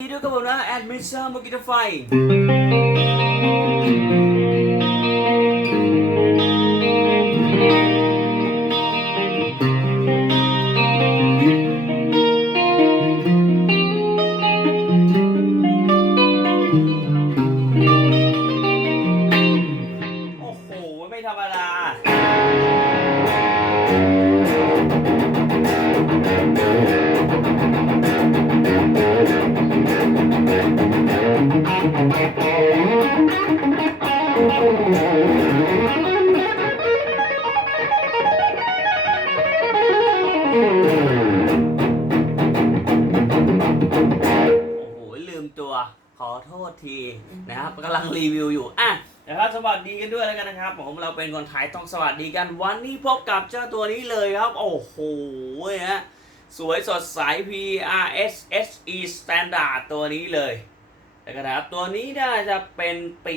ดีด้วยกับผมนะแอดมิชชั่นมุกิตไฟโอ้โห ไม่ธรรมดา ลืมตัวขอโทษทีนะครับกำลังรีวิวอยู่อะนะครับสวัสดีกันด้วยแล้วกันนะครับผมเราเป็นคนไทยต้องสวัสดีกันวันนี้พบกับเจ้าตัวนี้เลยครับ โอ้โหฮะสวยสดใส PRS SE Standard ตัวนี้เลย นะครับตัวนี้น่าจะเป็นปี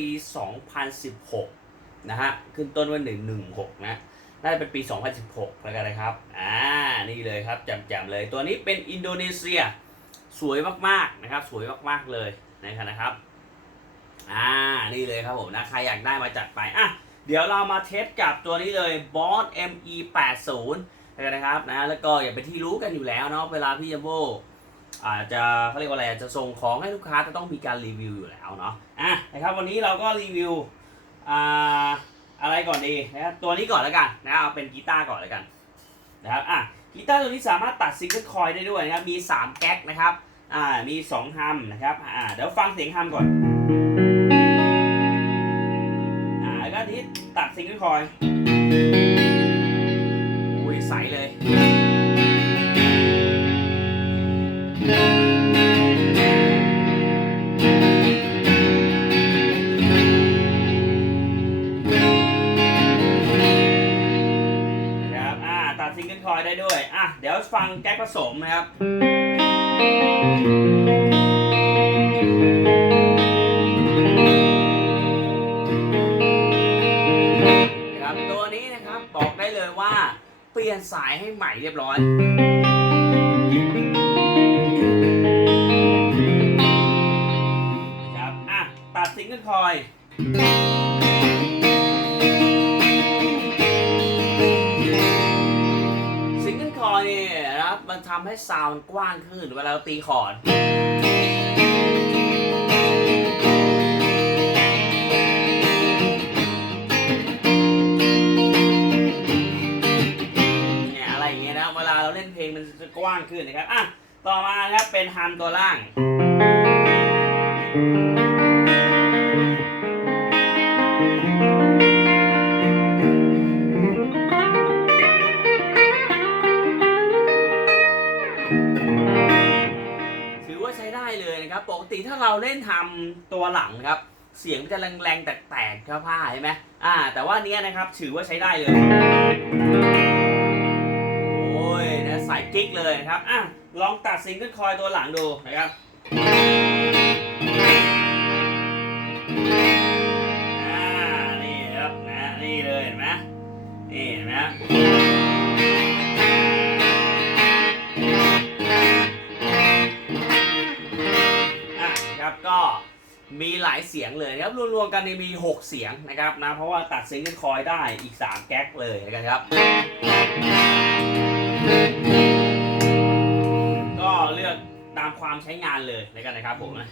2016 นะฮะ ขึ้นต้นว่า 116 นะ น่าจะเป็นปี 2016 แล้วกันนะครับ อ่า นี่เลยครับแจ่มๆเลย ตัวนี้เป็นอินโดนีเซีย สวยมากๆ นะครับ สวยมากๆ เลยนะครับ อ่า นี่เลยครับผมนะ ใครอยากได้มาจัดไป อะ เดี๋ยวเรามาเทสกับตัวนี้เลย Boss ME 80 นะครับนะ แล้วก็อย่าไปนที่รู้กันอยู่แล้วเนาะ เวลาพี่ยัมโบ อาจจะเขาเรียกว่าอะไรจะส่งของให้ลูกค้าจะต้องมีการรีวิวอยู่แล้วเนาะอะนะครับวันนี้เราก็รีวิวอ่าอะไรก่อนดีนะครับตัวนี้ก่อนแล้วกันนะเอาเป็นกีตาร์ก่อนแล้วกันนะครับอะกีตาร์ตัวนี้สามารถตัดซิงเกิลคอยได้ด้วยนะครับมี 3 แก๊กนะครับอ่ามี2ฮัมนะครับอ่าเดี๋ยวฟังเสียงฮัมก่อนอ่าแล้วก็ทีนี้ตัดซิงเกิลคอย สมนะครับนะครับ ตัวนี้นะครับบอกได้เลยว่า เปลี่ยนสายให้ใหม่เรียบร้อยนะครับอะตัดซิงเกิลคอย มันทำให้ซาวด์กว้างขึ้นเวลาเราตีคอร์ดเนี่ยอะไรอย่างเงี้ยนะ เวลาเราเล่นเพลงมันจะกว้างขึ้นนะครับ อะ ต่อมานะครับเป็นฮัมตัวล่าง ลังครับ เสียงมันจะแรงๆแตกๆครับผ้าใช่ไหมอ่า แต่ว่าเนี้ยนะครับถือว่าใช้ได้เลย โอ้ยนะสายกิ๊กเลยครับอะลองตัดซิงเกิลคอยตัวหลังดูนะครับอ่านี่ครับนะนี่เลยเห็นไหมนี่เห็นไหมอะครับก็ มีหลายเสียงเลยนะครับรวมๆกันมี 6 เสียงนะครับนะเพราะว่าตัดซิงเกิลคอยได้อีก 3 แก๊กเลยนะครับ ก็เลือกตามความใช้งานเลยแล้วกันนะครับผมนะ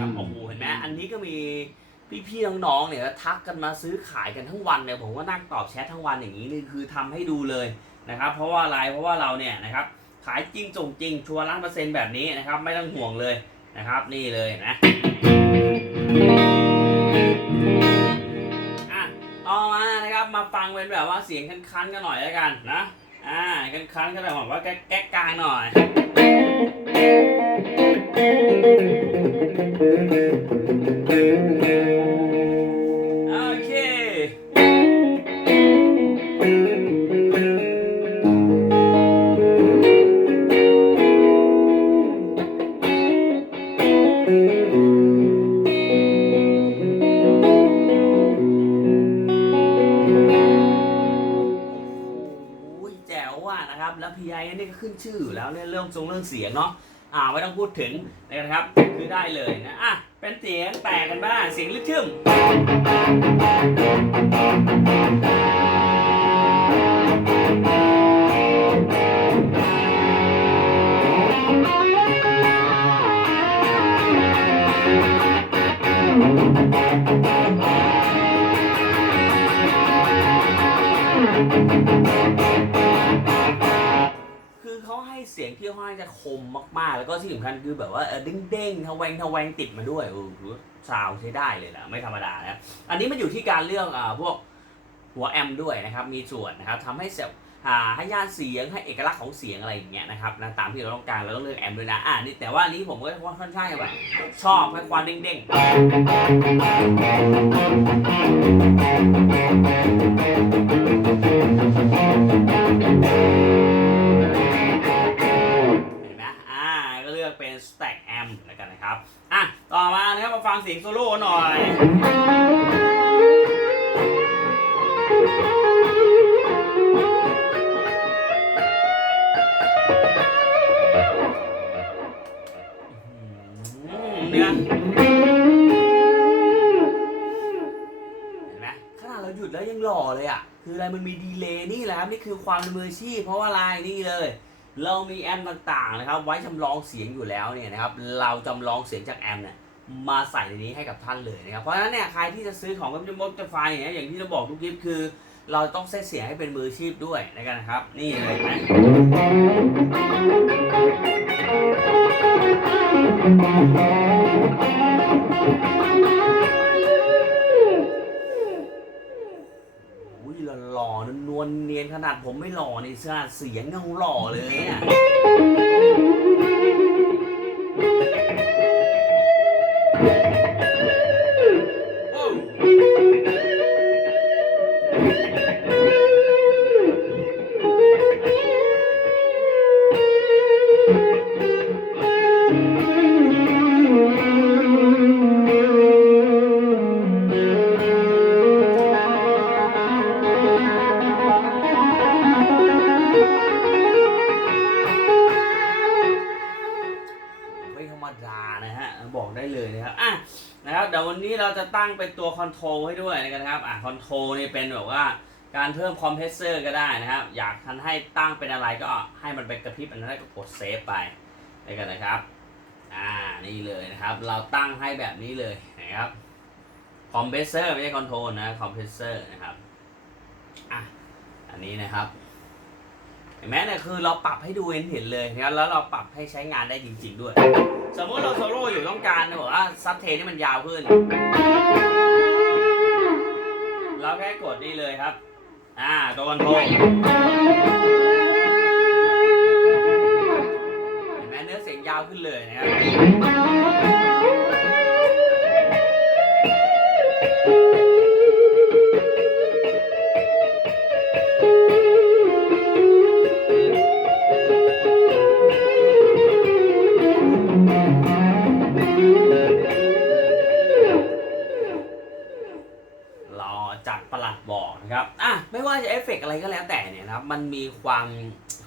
ครับโอ้โหเห็นไหมอันนี้ก็มีพี่ๆน้องๆเนี่ยทักกันมาซื้อขายกันทั้งวันเนี่ยผมก็นั่งตอบแชททั้งวันอย่างนี้นี่คือทำให้ดูเลยนะครับ เพราะว่าอะไรเพราะว่าเราเนี่ยนะครับ ขายจริงส่งจริงชัวร์ล้านเปอร์เซ็นต์แบบนี้นะครับ ไม่ต้องห่วงเลยนะครับ นี่เลยนะอะต่อมานะครับมาฟังเป็นแบบว่าเสียงคันๆกันหน่อยแล้วกันนะอ่าคันๆกันแบบว่าแก๊กแกกลางหน่อยโอ ขึ้นชื่ออยู่แล้วเนี่ยเรื่องทรงเรื่องเสียงเนาะอ่าไม่ต้องพูดถึงนะครับคือได้เลยนะอะเป็นเสียงแตกกันบ้างเสียงลิทึม จะคมมากๆ แล้วก็ที่สำคัญคือแบบว่าเออเด้งๆทะแวงทะแวงติดมาด้วยโอ้โหซาวใช้ได้เลยนะไม่ธรรมดานะอันนี้มันอยู่ที่การเลือกอ่าพวกหัวแอมด้วยนะครับมีส่วนนะครับทำให้เสียงอ่าให้ย่านเสียงให้เอกลักษณ์ของเสียงอะไรอย่างเงี้ยนะครับนะตามที่เราต้องการเราต้องเลือกแอมด้วยนะอ่านี่แต่ว่านี้ผมก็ค่อนข้างแบบชอบให้ความเด้งๆ นะครับ อะ ต่อมานะครับมาฟังเสียงโซโล่หน่อย เนี่ยเห็นไหมขนาดเราหยุดแล้วยังหล่อเลยอะ คืออะไรมันมีดีเลย์นี่แหละครับ นี่คือความมืออาชีพเพราะว่าอะไรนี่เลย เรามีแอมป์ต่างๆนะครับ ไว้จำลองเสียงอยู่แล้วเนี่ยนะครับ เราจำลองเสียงจากแอมป์เนี่ยมาใส่ในนี้ให้กับท่านเลยนะครับ เพราะฉะนั้นเนี่ยใครที่จะซื้อของกับจมดจะไฟอย่างเงี้ยอย่างที่เราบอกทุกคลิปคือ เราต้องเซตเสียงให้เป็นมืออาชีพด้วยนะครับ นี่เลยนะ ผมไม่หล่อนี่เสียงยังหล่อเลยอะ ได้เลยนะครับอะนะครับเดี๋ยววันนี้เราจะตั้งเป็นตัวคอนโทรลให้ด้วยนะครับอะคอนโทรลนี่เป็นแบบว่าการเพิ่มคอมเพรสเซอร์ก็ได้นะครับ อยากทันให้ตั้งเป็นอะไรก็ให้มันไปกระพริบอันนั้นก็กดเซฟไปแล้กันนะครับ อ่านี่เลยนะครับ เราตั้งให้แบบนี้เลยนะครับคอมเพรสเซอร์ไม่ใช่คอนโทรลนะคอมเพรสเซอร์นะครับอะอันนี้นะครับเห็นไหมเนี่ยคือเราปรับให้ดูเห็นเห็นเลยนะครับแล้วเราปรับให้ใช้งานได้จริง ๆ ด้วย สมมติเราโซโล่อยู่ต้องการบอกว่าซับเทนให้มันยาวขึ้น เราแค่กดนี่เลยครับ อ่า ตัวคอนโทรลเห็นไหมเนื้อเสียงยาวขึ้นเลยนะครับ จากประหลัดบอกนะครับอะไม่ว่าจะเอฟเฟกต์อะไรก็แล้วแต่เนี่ยนะครับมันมีความ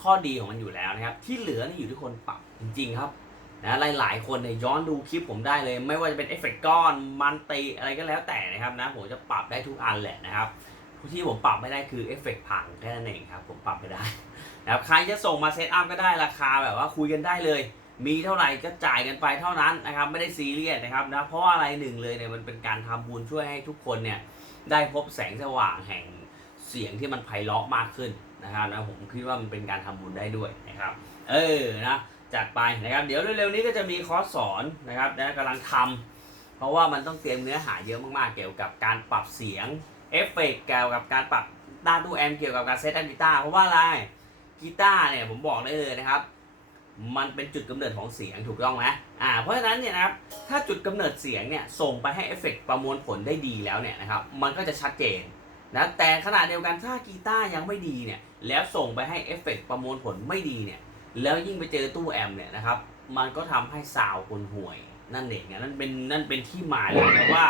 ข้อดีของมันอยู่แล้วนะครับ ที่เหลือนี่อยู่ที่คนปรับจริงๆครับนะหลายๆคนเนี่ยย้อนดูคลิปผมได้เลย ไม่ว่าจะเป็นเอฟเฟกต์ก้อนมันตีอะไรก็แล้วแต่นะครับนะผมจะปรับได้ทุกอันแหละนะครับที่ผมปรับไม่ได้คือเอฟเฟกต์พังแค่นั้นเองครับผมปรับไม่ได้นะครับใครจะส่งมาเซตอัพก็ได้ราคาแบบว่าคุยกันได้เลย มีเท่าไหร่ก็จ่ายกันไปเท่านั้นนะครับไม่ได้ซีเรียสนะครับนะเพราะอะไรหนึ่งเลยเนี่ยมันเป็นการทำบุญช่วยให้ทุกคนเนี่ย ได้พบแสงสว่างแห่งเสียงที่มันไพเราะมากขึ้นนะครับนะผมคิดว่ามันเป็นการทำบุญได้ด้วยนะครับ เออนะจัดไปนะครับเดี๋ยวเร็วๆนี้ก็จะมีคอร์สสอนนะครับนะกำลังทำเพราะว่ามันต้องเตรียมเนื้อหาเยอะมากๆเกี่ยวกับการปรับเสียงเอฟเฟกต์เกี่ยวกับการปรับด้านตู้แอมเกี่ยวกับการเซตแอมกีตาร์เพราะว่าอะไรกีตาร์เนี่ยผมบอกได้เลยนะครับ มันเป็นจุดกำเนิดของเสียงถูกต้องไหมอ่า เพราะฉะนั้นเนี่ยนะครับ ถ้าจุดกำเนิดเสียงเนี่ยส่งไปให้เอฟเฟกต์ประมวลผลได้ดีแล้วเนี่ยนะครับ มันก็จะชัดเจนนะแต่ขณะเดียวกันถ้ากีตาร์ยังไม่ดีเนี่ย แล้วส่งไปให้เอฟเฟกต์ประมวลผลไม่ดีเนี่ย แล้วยิ่งไปเจอตู้แอมเนี่ยนะครับ มันก็ทำให้ซาวด์คนห่วย นั่นเองนะนั่นเป็นนั่นเป็นที่มาเลยนะว่า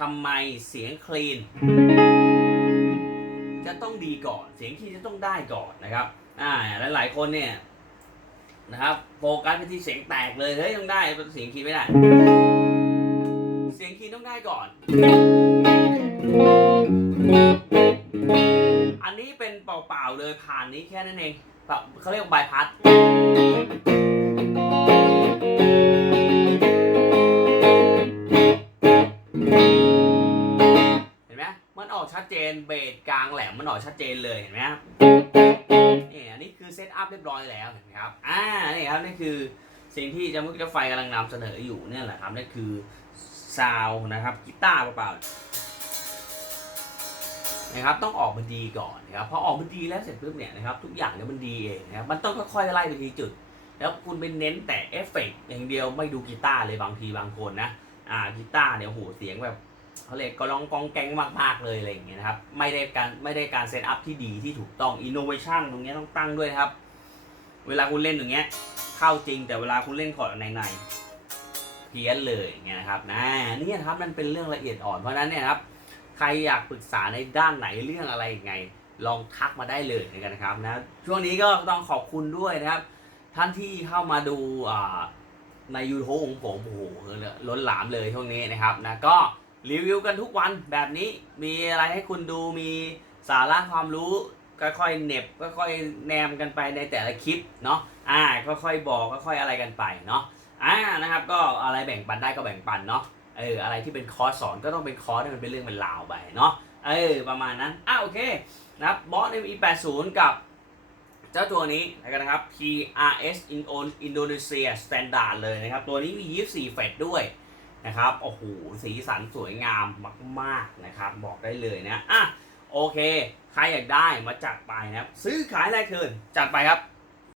ทำไมเสียงคลีนจะต้องดีก่อน เสียงที่จะต้องได้ก่อนนะครับ อ่า หลายๆคนเนี่ย นะครับโฟกัสไปที่เสียงแตกเลยเฮ้ยต้องได้เสียงคีย์ไม่ได้ เสียงคีย์ต้องได้ก่อน อันนี้เป็นเปล่าๆเลยผ่านนี้แค่นั้นเองเปล่าเขาเรียกว่าบายพัดเห็นไหมมันออกชัดเจนเบสกลางแหลมมันออกชัดเจนเลยเห็นไหม เซตอัพเรียบร้อยแล้วเห็นไหมครับ อ่า นี่ครับนี่คือสิ่งที่จะมุกจะไฟกำลังนำเสนออยู่เนี่ยแหละครับนี่คือซาวนะครับกีตาร์เปล่าๆนะครับต้องออกมันดีก่อนนะครับพอออกมันดีแล้วเสร็จปุ๊บเนี่ยนะครับทุกอย่างเนี่ยมันดีเองนะครับมันต้องค่อยๆไล่ไปทีจุด แล้วคุณไปเน้นแต่เอฟเฟกต์อย่างเดียวไม่ดูกีตาร์เลยบางทีบางคนนะอ่ากีตาร์เนี่ยโหเสียงแบบ เขาเรียกก็ร้องกองแกงมากๆเลยอะไรอย่างเงี้ยนะครับ ไม่ได้การไม่ได้การเซตอัพที่ดีที่ถูกต้องอินโนเวชันตรงเนี้ยต้องตั้งด้วยครับ เวลาคุณเล่นอย่างเงี้ยเข้าจริงแต่เวลาคุณเล่นคอดในในเพี้ยนเลยเงี้ยนะครับนะนี่นะครับมันเป็นเรื่องละเอียดอ่อนเพราะนั้นเนี่ยครับ ใครอยากปรึกษาในด้านไหนเรื่องอะไรยังไง ลองทักมาได้เลยนะครับนะช่วงนี้ก็ต้องขอบคุณด้วยนะครับ ท่านที่เข้ามาดูใน YouTube ของผมโอ้โหล้นหลามเลยช่วงนี้นะครับนะก็ รีวิวกันทุกวันแบบนี้มีอะไรให้คุณดูมีสาระความรู้ค่อยๆเน็บค่อยๆแนมกันไปในแต่ละคลิปเนาะอ่าค่อยๆบอกค่อยๆอะไรกันไปเนาะอ่านะครับก็อะไรแบ่งปันได้ก็แบ่งปันเนาะเอออะไรที่เป็นคอร์สสอนก็ต้องเป็นคอร์สให้มันเป็นเรื่องเป็นราวไปเนาะเออประมาณนั้นอะโอเคนะครับบอส ME80 กับเจ้าตัวนี้นะครับ PRS Indonesia Standard เลยนะครับ ตัวนี้มี 24 เฟดด้วย นะครับโอ้โหสีสันสวยงามมากๆนะครับ บอกได้เลยนะอะโอเค ใครอยากได้มาจัดไปนะครับ ซื้อขายแรกคืนจัดไปครับ